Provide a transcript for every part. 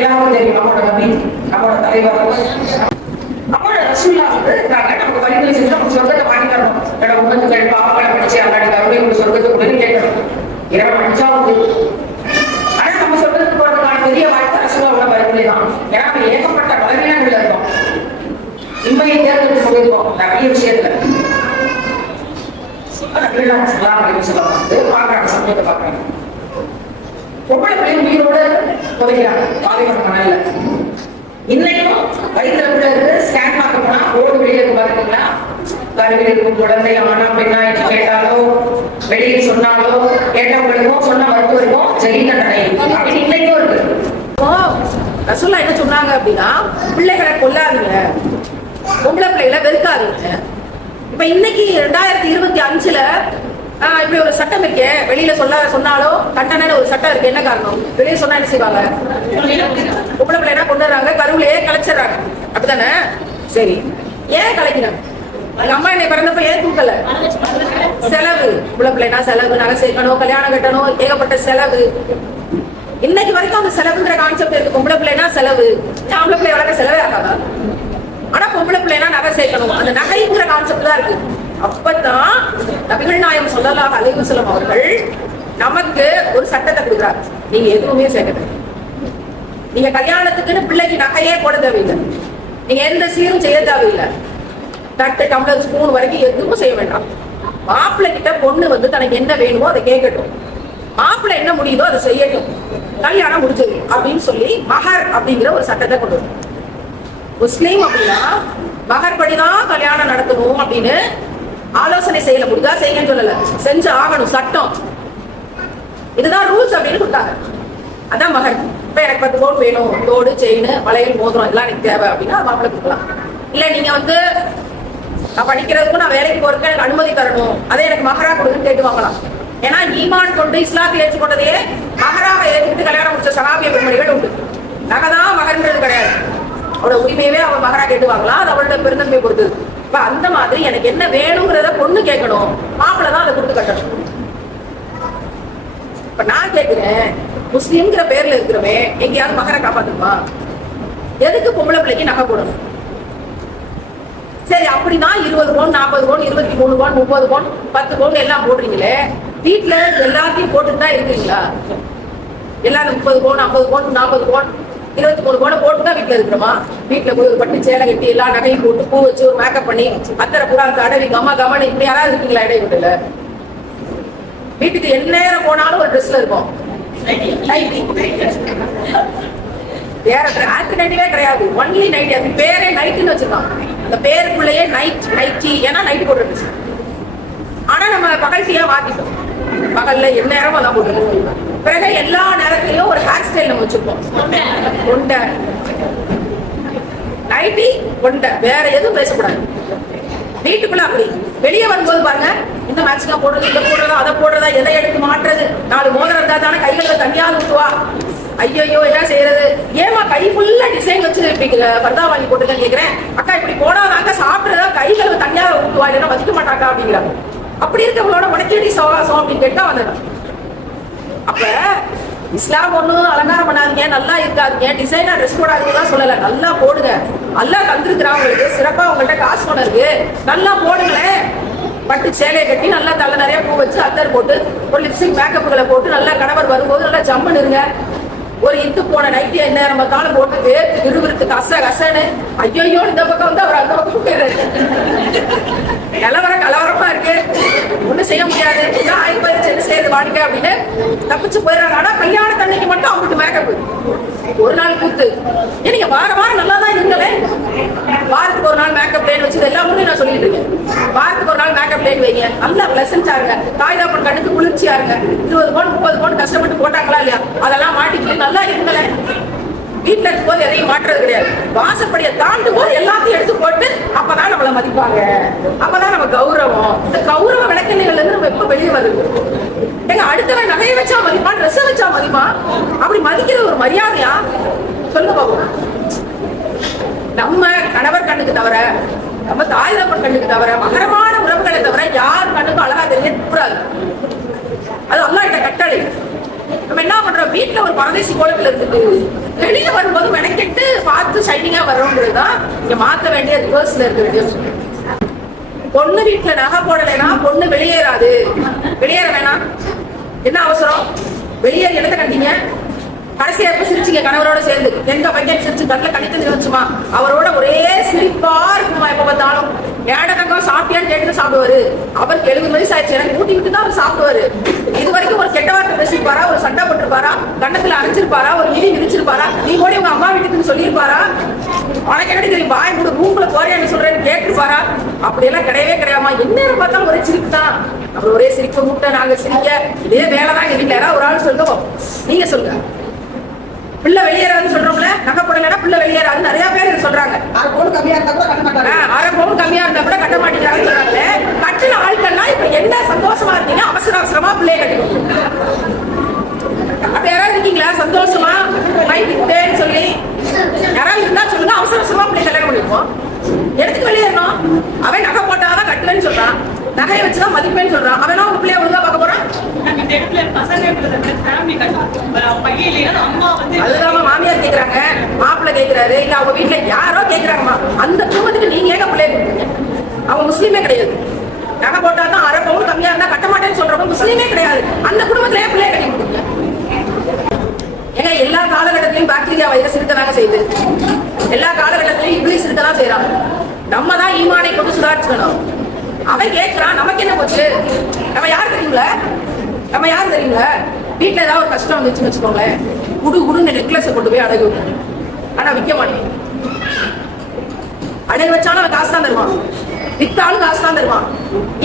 எல்லாருக்கும் தெரியும் நம்மளோட நபி நம்மளோட தலைவர். நம்மளோட ரசூல்லா வந்து இருக்காங்க நமக்கு வழிகள் செஞ்சு நம்ம சொர்க்கத்தை வாங்கி தரணும். என்னோட உணவுகள் பாவங்களை படிச்சு அல்லாடி கருவை உங்க சொர்க்கத்துக்கு உடனே கேட்கணும். இரவு அஞ்சாவது. ஆனா நம்ம சொர்க்கத்துக்கு போறதுக்கான பெரிய வாய்ப்பு ரசூலா உள்ள வழிகளே தான். ஏன்னா நம்ம ஏகப்பட்ட பலவீனங்கள் இருக்கோம். இன்மையை தேர்ந்தெடுத்து போயிருக்கோம். நிறைய விஷயத்துல. நபிகள் சமயத்தை அலைஹி பார்க்கறாங்க பொம்பளை பிள்ளைங்க உயிரோட புதைக்கிறாங்க பாலைவன மணல்ல. இன்னைக்கும் வயிற்றுல இருக்கு. ஸ்கேன் பார்க்க போனா ஓடு வெளியே இருக்கு பாத்தீங்களா கருவில் இருக்கும் குழந்தை ஆனா பெண்ணா என்று கேட்டாலோ வெளியில் சொன்னாலோ கேட்டவங்களுக்கும் சொன்ன மருத்துவருக்கும் ஜெயில் தண்டனை. அப்படின்னு இன்னைக்கும் இருக்கு. என்ன சொன்னாங்க அப்படின்னா பிள்ளைகளை கொல்லாதீங்க. பொம்பளை பிள்ளைகளை வெறுக்காதீங்க. இப்ப இன்னைக்கு ரெண்டாயிரத்தி இருபத்தி அஞ்சுல இப்படி ஒரு சட்டம் இருக்கே. வெளியில சொல்ல சொன்னாலும் கண்டன ஒரு சட்டம் இருக்கு என்ன காரணம்? வெளியே சொன்னா என்ன செய்வாங்க? பொம்பளை பிள்ளைனா கொண்டு கருவிலேயே கலைச்சிடுறாங்க. அப்படிதானே? சரி. ஏன் கலைக்கணும்? அம்மா என்னை பிறந்தப்ப ஏன் தூக்கல? செலவு. பொம்பளை பிள்ளைனா செலவு. நகை சேர்க்கணும் கல்யாணம் கட்டணும் ஏகப்பட்ட செலவு. இன்னைக்கு வரைக்கும் அந்த செலவுங்கிற கான்செப்ட் இருக்கு. பொம்பளை பிள்ளைனா செலவு. ஆம்பளை பிள்ளை வளர்க்க செலவே ஆகாதா? ஆனா பொம்பளை பிள்ளைனா நகை சேர்க்கணும். அந்த நகைங்கிற கான்செப்ட் தான் இருக்கு. அப்பதான் நபிகள் நாயம் சொல்லலாம் அலைவசலம் அவர்கள் நமக்கு ஒரு சட்டத்தை கொடுக்குறார். நீங்க எதுவுமே சேர்க்கணும் நீங்க கல்யாணத்துக்குன்னு பிள்ளைக்கு நகையே போட தேவையில்லை. நீங்க எந்த சீரும் செய்ய தேவையில்லை. தட்டு டம்ளர் ஸ்பூன் வரைக்கும் எதுவும் செய்ய வேண்டாம். மாப்பிள்ளை கிட்ட பொண்ணு வந்து தனக்கு என்ன வேணுமோ அதை கேட்கட்டும். மாப்பிள்ளை என்ன முடியுதோ அதை செய்யட்டும். கல்யாணம் முடிஞ்சது அப்படின்னு சொல்லி மகர் அப்படிங்கிற ஒரு சட்டத்தை கொண்டு வரும். முஸ்லீம் அப்படின்னா மகர் படிதான் கல்யாணம் நடத்தணும் அப்படின்னு ஆலோசனை செய்யல முடிஞ்சா செய்யுங்கன்னு சொல்லல. செஞ்சு ஆகணும் சட்டம். இதுதான் ரூல்ஸ் அப்படின்னு கொடுத்தாங்க. அதான் மகர் இப்ப எனக்கு பத்து பவுன் வேணும். தோடு செயின் வளையல் மோதிரம் எல்லாம் எனக்கு தேவை அப்படின்னா மாப்பிள்ளை கொடுக்கலாம். இல்ல நீங்க வந்து நான் படிக்கிறதுக்கும் நான் வேலைக்கு போறதுக்கு எனக்கு அனுமதி தரணும். அதை எனக்கு மகரா கொடுங்கன்னு கேட்டு வாங்கலாம். ஏன்னா ஈமான் கொண்டு இஸ்லாத்தை ஏற்றுக்கொண்டதையே மகராக ஏற்றுக்கிட்டு கல்யாணம் முடிச்ச சகாபிய பெண்மணிகள் உண்டு. நகதான் மகர்ன்றது கிடையாது. அவளோட உரிமையவே அவள் மகரா கேட்டு வாங்கலாம். அது அவளோட பெருந்தன்மை பொறுத்தது. இப்ப அந்த மாதிரி எனக்கு என்ன வேணுங்கிறத பொண்ணு கேட்கணும். மாப்பிள்ளை தான் அதை கொடுத்து கட்டணும். இப்ப நான் கேட்கிறேன் முஸ்லீம்ங்கிற பேர்ல இருக்கிறவே எங்கேயாவது மகரை காப்பாத்துமா? எதுக்கு பொம்பளை பிள்ளைக்கு நகை போடணும்? சரி அப்படிதான் இருபது பவுன் நாற்பது பவுன் இருபத்தி மூணு பவுன் முப்பது பவுன் பத்து பவுன் எல்லாம் போடுறீங்களே வீட்டுல எல்லாத்தையும் போட்டுட்டு தான் இருக்கீங்களா எல்லாரும் முப்பது பவுன் ஐம்பது பவுன் நாற்பது பவுன் இருபத்தி மூணு பவுன் போட்டு தான் வீட்டுல இருக்கிறோமா? வீட்டுல போய் ஒரு பட்டு சேலை கட்டி எல்லா நகையும் போட்டு பூ வச்சு ஒரு மேக்கப் பண்ணி அத்தனை பூரா தடவி கம்மா கமனு இப்படி யாராவது இருக்கீங்களா இடைவெளியில வீட்டுக்கு எந்நேரம் போனாலும் ஒரு ட்ரெஸ்ல இருக்கும். நைட்டி. வேற ஆல்டர்னேட்டிவே கிடையாது. ஒன்லி நைட்டி அது பேரே நைட்டுன்னு வச்சிருக்கான். அந்த பேருக்குள்ளேயே நைட் நைட்டி ஏன்னா நைட்டு போடுற ட்ரெஸ் ஆனா நம்ம பகல் டீயா மாத்திட்டோம் பகல்ல எந்நேரமும் அதான் போட்டுருக்கோம் பிறகு எல்லா நேரத்திலயும் ஒரு ஹேர் ஸ்டைல் நம்ம வச்சிருப்போம் கொண்ட நைட்டி கொண்ட வேற எதுவும் பேசக்கூடாது. வீட்டுக்குள்ள அப்படி. வெளியே வரும்போது பாருங்க இந்த மேட்ச்லாம் போடுறது இதை போடுறதா அதை போடுறதா எதை எடுத்து மாட்டுறது? நாலு மோதிரம் இருந்தா தானே கைகளை தனியாக ஊத்துவா? ஐயோ என்ன செய்யறது? ஏமா கை ஃபுல்லா டிசைன் வச்சு இப்படி பர்தா வாங்கி போட்டுருக்கேன்னு கேக்குறேன். அக்கா இப்படி போடாதாங்க சாப்பிடுறதா கைகளை தனியாக ஊத்துவா இல்லைன்னா வச்சுக்க மாட்டாக்கா அப்படிங்கிறாங்க. அப்படி இருக்கவங்களோட உனக்கேடி சவாசம் அப்படின்னு கேட்டா வந்தேன் அப்ப இஸ்லாம் ஒன்றும் அலங்காரம் பண்ணாதீங்க நல்லா இருக்காதீங்க. டிசைனா ட்ரெஸ் போடாதீங்கலாம் சொல்லல. நல்லா போடுங்க. நல்லா தந்திருக்கிறவங்களுக்கு சிறப்பா உங்கள்கிட்ட காசு ஒன்று இருக்கு நல்லா போடுங்களேன். பட்டு சேலையை கட்டி நல்லா தலை நிறைய பூ வச்சு அத்தர் போட்டு ஒரு லிப்ஸ்டிக் மேக்கப்புகளை போட்டு நல்லா கணவர் வரும்போது நல்லா ஜம்முன்னு இருங்க. ஒரு இத்து போன நைட்டியை என்ன நம்ம காலம் போட்டு வேர்த்து விறுவிறுத்து கச கசன்னு ஐயோ இந்த பக்கம் வந்து அவர் அந்த பக்கம் போயிடுறாரு. நிலவரம் கலவரமா இருக்கு. ஒன்றும் செய்ய முடியாது இதான் ஆகி போயிருச்சு என்ன செய்யறது வாழ்க்கை அப்படின்னு தப்பிச்சு போயிடுறாங்க. ஆனா கல்யாண தண்ணிக்கு மட்டும் அவங்களுக்கு மேக்கப் ஒரு நாள் கூத்து. நீங்க வார வாரம் நல்லா தான் இருங்களே வாரத்துக்கு ஒரு நாள் மேக்கப் பிளேன் வச்சு எல்லா ஊர்லயும் நான் சொல்லிட்டு இருக்கேன். வாரத்துக்கு ஒரு நாள் மேக்கப் பிளேன் வைங்க. நல்லா பிளசன்ஸா இருங்க. தாய்தாப்பன் கண்ணுக்கு குளிர்ச்சியா இருங்க. இருபது பவுன் முப்பது பவுன் கஷ்டப்பட்டு போட்டாங்களா இல்லையா? அதெல்லாம் மாட்டிக்கிட்டு நல்லா இருங்களேன். வீட்டுல இருக்கும்போது எதையும் மாற்றுறது கிடையாது. வாசப்படியை தாண்டும் போது எல்லாத்தையும் எடுத்து போட்டு அப்பதான் நம்மள மதிப்பாங்க. அப்பதான் நம்ம கௌரவம். இந்த கௌரவ விளக்கணிகள் இருந்து நம்ம எப்ப வெளியே வருது? எங்க அடுத்தவன் நகையை வச்சா மதிப்பா ட்ரெஸ் வச்சா மதிப்பா அப்படி மதிக்கிற ஒரு மரியாதையா? சொல்லுங்க பாபு நம்ம கணவர் கண்ணுக்கு தவிர நம்ம தாய் தப்பன் கண்ணுக்கு தவிர மகரமான உறவுகளை தவிர யார் கண்ணுக்கும் அழகா தெரிய கூடாது. அது அல்லா கிட்ட கட்டளை. நம்ம என்ன பண்றோம்? வீட்டுல ஒரு பரதேசி கோலத்துல இருந்துட்டு வெளியே வரும்போது மெனக்கெட்டு பார்த்து ஷைனிங்கா வர்றோங்கிறது தான் இங்க மாத்த வேண்டிய ரிவர்ஸ்ல இருக்க பொண்ணு வீட்டுல நகை போடலைன்னா பொண்ணு வெளியேறாது என்ன அவசரம்? வெளியே இடத்த கட்டிங்க கடைசியா எப்ப சிரிச்சீங்க? கணவரோட சேர்ந்து. எங்க பையன் சிரிச்சு கண்ணில் கணித்து தண்ணி அவரோட ஒரே சிரிப்பா இருக்குமா எப்ப பார்த்தாலும்? ஏடகம் சாப்பிட்டியான்னு கேட்டு சாப்பிடுவாரு. அவருக்கு எழுபது வயசு ஆயிடுச்சு. எனக்கு ஊட்டி விட்டு தான் அவர் சாப்பிடுவாரு. இது வரைக்கும் ஒரு கெட்ட வார்த்தை பேசியிருப்பாரா? ஒரு சண்டை போட்டிருப்பாரா? கண்ணத்துல அரைச்சிருப்பாரா ஒரு மிதி விரிச்சிருப்பாரா நீ கூட உங்க அம்மா வீட்டுக்குன்னு சொல்லியிருப்பாரா? உனக்கு என்னடி தெரியும்? பாய் கூட ரூம்ல போறேன்னு சொல்ற கேட்டிருப்பாரா? அப்படியெல்லாம் கிடையவே கிடையாமா என்ன பார்த்தாலும் ஒரே சிரிப்பு தான் அப்புறம் ஒரே சிரிப்பு முட்டை நாங்க சிரிக்க இதே வேலை தான் எங்க வீட்டுல ஒரு ஆள் சொல்லுங்க. நீங்க சொல்லுங்க. பிள்ளை வெளியேறாதுன்னு சொல்றோம்ல நகை போடலைன்னா பிள்ளை வெளியேறாது நிறைய பேர் சொல்றாங்க. அது போல கம்மியா இருந்தா கூட கட்ட மாட்டாங்க ஆ, அரை பவுன் கம்மியா இருந்தா கூட கட்ட மாட்டேங்கிறாங்கன்னு சொல்றாங்களே கட்டின ஆட்கள்லாம் இப்ப என்ன சந்தோஷமா இருக்கீங்க? அவசர அவசரமா பிள்ளைய கட்டிக்கணும் அப்ப யாராவது இருக்கீங்களா? சந்தோஷமா? மைக்கிட்டேன்னு சொல்லி. யாராவது இருந்தா சொல்லுங்க. அவசர அவசரமா பிள்ளை கல்யாணம் வெளியேறணும் அவன் நகை போட்டாதான் கட்டுவேன்னு சொல்றான். நகையை வச்சுதான் மதிப்பேன்னு சொல்றான். அவனா உங்க பிள்ளைய ஒழுங்கா பார்க்க போறான்? இந்த இடத்துல பசங்க அம்மா வந்து அதுதான் மாமியார் கேக்குறாங்க. மாப்பிள்ளை கேக்குறாரு. இல்ல அவங்க வீட்டுல யாரோ கேக்குறாங்கம்மா. அந்த குடும்பத்துக்கு நீங்க ஏங்க பிள்ளைய அவங்க முஸ்லீமே கிடையாது. நகை போட்டா தான் அரை பவுன் கம்மியா இருந்தா கட்ட மாட்டேன்னு சொல்றவங்க முஸ்லீமே கிடையாது. அந்த குடும்பத்திலே பிள்ளைய கட்டி ஏங்க எல்லா காலகட்டத்திலையும் பாக்டீரியா வைரஸ் இருக்கதாங்க செய்யுது. எல்லா காலகட்டத்திலையும் இங்கிலீஷ் இருக்கதான் செய்யறாங்க நம்ம தான் ஈமானை கொண்டு சுதாரிச்சுக்கணும். அவன் கேட்கிறான் நமக்கு என்ன போச்சு? நம்ம யார் தெரியுங்கள நம்ம யார் தெரியுங்கள வீட்டில் ஏதாவது ஒரு கஷ்டம் வந்துச்சுன்னு வச்சுக்கோங்களேன். குடு குடுன்னு நெக்லஸை கொண்டு போய் அடகு. ஆனால் விற்க மாட்டேன். அடகு வச்சாலும் அவன் காசு தான் தருவான். விற்றாலும் காசு தான் தருவான்.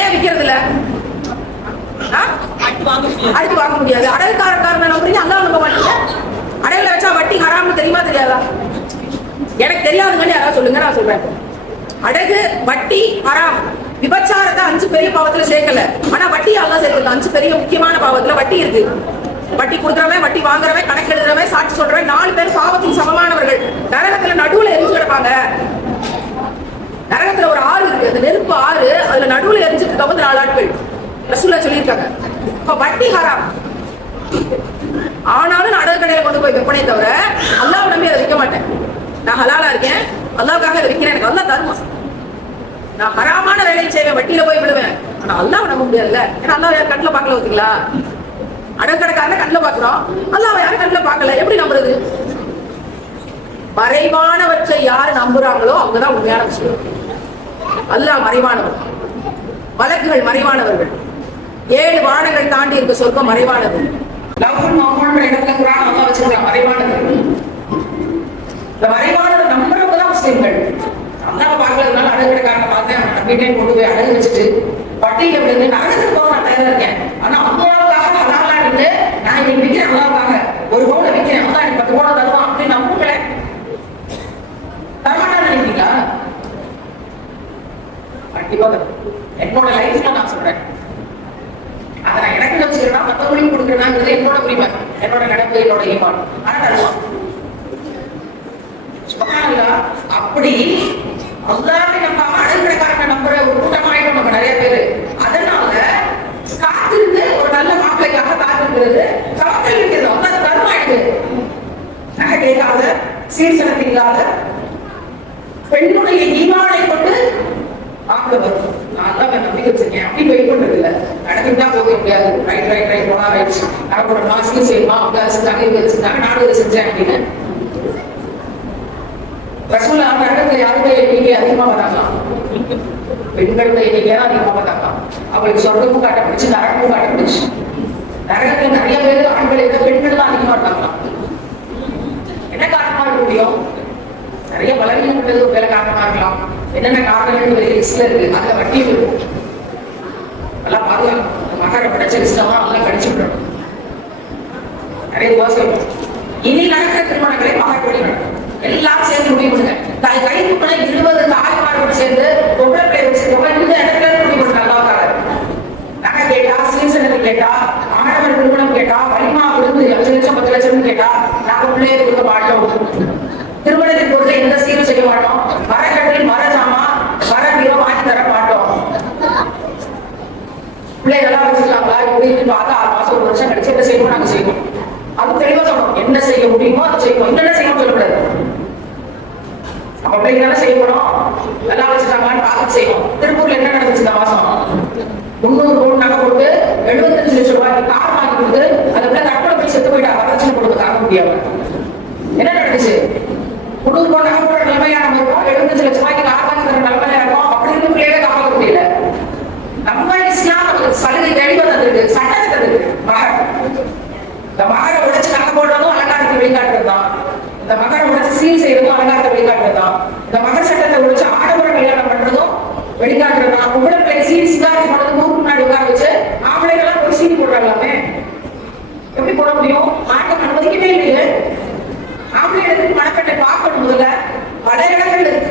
ஏன் விற்கிறது இல்லை? அடுத்து வாங்க முடியாது. அடுத்து வாங்க முடியாது அடகுக்காரக்காரனை நம்புறீங்க? அல்லாஹ் நம்ப மாட்டீங்க. அடகுல வச்சா வட்டி ஹராம தெரியுமா தெரியாதா? எனக்கு தெரியாதுங்கன்னு யாராவது சொல்லுங்க நான் சொல்றேன். அடகு வட்டி ஹராம். விபச்சாரத்தை அஞ்சு பெரிய பாவத்துல சேர்க்கல. ஆனா வட்டி எல்லாம் சேர்க்கல அஞ்சு பெரிய முக்கியமான பாவத்துல வட்டி இருக்கு. வட்டி கொடுக்குறவன் வட்டி வாங்குறவன் கணக்கு எழுதுறவன் சாட்சி சொல்றவன் நாலு பேர் பாவத்துக்கு சமமானவர்கள். நரகத்துல நடுவுல எரிஞ்சு கிடப்பாங்க. நரகத்துல ஒரு ஆறு இருக்கு. அந்த நெருப்பு ஆறு அதுல நடுவுல எரிஞ்சிட்டு இருக்க வந்து நாலு ஆட்கள். ரசூல்லா சொல்லியிருக்காங்க. இப்ப வட்டி ஹராம். ஆனாலும் நான் அடகு கடையில கொண்டு போய் விற்பனை தவிர அல்லாஹ் நம்பி அதை விற்க மாட்டேன். நான் ஹலாலா இருக்கேன். அல்லாவுக்காக அதை விற்கிறேன் எனக்கு அல்லா தருமா நான் ஹராமான வேலையை செய்வேன் வட்டியில போய் விடுவேன் ஆனா அல்லாஹ் நம்ப முடியாதுல்ல? ஏன்னா அல்லாஹ் யாரும் கண்ணில் பார்க்கல பார்த்தீங்களா அடகு கண்ணில் பார்க்குறோம். அல்லாஹ் யாரும் கண்ணில் பார்க்கல. எப்படி நம்புறது? மறைவானவற்றை யார் நம்புறாங்களோ அவங்கதான் உண்மையான விஷயம் அல்லாஹ் மறைவானவர். வழக்குகள் மறைவானவர்கள். ஏழு வானங்கள் தாண்டி இருக்க சொர்க்கம் மறைவானது. இடத்துல குரான் அல்லாஹ் மறைவானது. இந்த மறைவானது நம்புறவங்க தான் முஸ்லிம்கள். வீட்டையும் கொண்டு போய் அடகு வச்சுட்டு பட்டியல விழுந்து நரகத்துக்கு போக நான் தயாரா இருக்கேன். ஆனா அம்மாவுக்காக ஹலாலா இருந்து நான் இன்னைக்கு விற்கிறேன் அம்மாவுக்காக ஒரு பவுன விற்கிறேன் அம்மா எனக்கு பத்து பவுன தருவான் அப்படின்னு நம்புங்களேன். நினைக்கிறீங்களா? கண்டிப்பா என்னோட லைஃப்ல நான் சொல்றேன். அதை நான் எனக்கு வச்சுக்கிறேன் மற்றவங்களையும் கொடுக்குறேனாங்கிறது என்னோட உரிமை. என்னோட நடப்பு என்னோட ஈமான். ஆனா தருவான். அப்படி அல்லாஹ்வை நம்புற ஒரு கூட்டமாயிட்டோம் நம்ம நிறைய பேரு அதனால காத்திருந்து ஒரு நல்ல மாப்பிள்ளைக்காக காத்திருக்கிறது காத்திருக்கிறது ரொம்ப தருவாயிடு நகை கேட்காத சீர்சனத்து இல்லாத பெண்ணுடைய ஈவானை கொண்டு மாப்பிள்ளை வரும் நான் தான் நம்பிக்கை வச்சிருக்கேன் அப்படி வெயிட் பண்றது இல்ல நடந்துட்டா போக முடியாது ரைட் ரைட் ரைட் போனா ரைட் அவரோட மாசிக்கு செய்யுமா அவங்க செஞ்சாங்க நானும் செஞ்சேன் அப்படின்னு ரசூல்லா நரகத்துல யாருடைய எண்ணிக்கை அதிகமா வராங்களாம் பெண்களுடைய எண்ணிக்கை தான் அதிகமா வராங்க. அவளுக்கு சொர்க்கமும் காட்டப்படுச்சு நரகமும் காட்டப்படுச்சு நரகத்துல நிறைய பேர் ஆண்களை விட பெண்கள் தான் அதிகமா இருக்காங்களாம் என்ன காரணமா இருக்க முடியும்? நிறைய பலவீனம் உள்ளது ஒரு வேலை காரணமா இருக்கலாம். என்னென்ன காரணங்கள் ஒரு லிஸ்ட்ல இருக்கு. அதுல வட்டியும் இருக்கும் எல்லாம் பாதுகாக்கணும் மகர படைச்ச லிஸ்டமா நல்லா கடிச்சு விடணும். நிறைய யோசனை இனி நடக்கிற திருமணங்களை மகப்படி நடக்கும் எல்லாரும் சேர்ந்து முடிவு பண்ணுங்க தாய் கை குப்பனை இருபது தாய்மார்கள் சேர்ந்து பொம்பளை பிள்ளை வச்சிருக்கவங்க இந்த இடத்துல இருந்து முடிவு பண்ணுங்க அல்லாவுக்காக நகை கேட்டா சீசனுக்கு கேட்டா ஆடவர் நிறுவனம் கேட்டா வலிமா விருந்து அஞ்சு லட்சம் பத்து லட்சம் கேட்டா நாங்க பிள்ளைய கொடுக்க மாட்டோம். திருமணத்தை பொறுத்து எந்த சீரும் செய்ய மாட்டோம். மரக்கட்டில் மர ஜாமா மர பீரோ வாங்கி தர மாட்டோம். பிள்ளைகளா வச்சுக்கலாங்களா இப்படி பார்த்தா ஆறு மாசம் ஒரு வருஷம் கழிச்சு என்ன செய்வோம் நாங்க செய்வோம். அது தெளிவா சொல்லணும். என்ன செய்ய முடியுமோ அதை செய்வோம். என்னென்ன செய்யணும் சொல்லக்கூடாது. நம்ம பிள்ளைங்க தானே செய்யப்படும் நல்லா வச்சுட்டாங்களான்னு பார்த்து செய்வோம். திருப்பூர்ல என்ன நடந்துச்சு இந்த மாசம்? முந்நூறு கோடி நகை கொடுத்து எழுபத்தஞ்சு லட்சம் ரூபாய்க்கு கார் வாங்கி கொடுத்து அந்த பிள்ளை தற்கொலை போய் செத்து போயிட்டா வரதட்சணை கொடுத்து காக்க முடியாம என்ன நடந்துச்சு? குடும்பம் கோடி நிலைமையா நம்ம இருக்கோம். எழுபத்தஞ்சு லட்சம் ரூபாய்க்கு எப்படி போட முடியும்? மார்க்கம் அனுமதிக்கவே இல்லையே ஆம்பளைகளுக்கு மனக்கட்டை பார்க்கணும் முதல்ல. பல இடங்கள் இருக்கு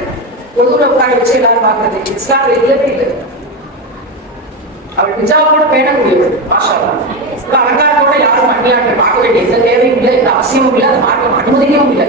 ஒதுக்குல உட்கார வச்சு எல்லாரும் பாக்குறது இஸ்லாமிய இல்லவே இல்லை. அவள் நிஜாவோட பேணக்கூடியவள் மாஷா அலங்காரத்தோட யாரும் அந்நியாட்டை பார்க்க வேண்டிய எந்த தேவையும் இல்லை. எந்த அவசியமும் இல்லை. அது மார்க்கம் அனுமதிக்கவும் இல்லை.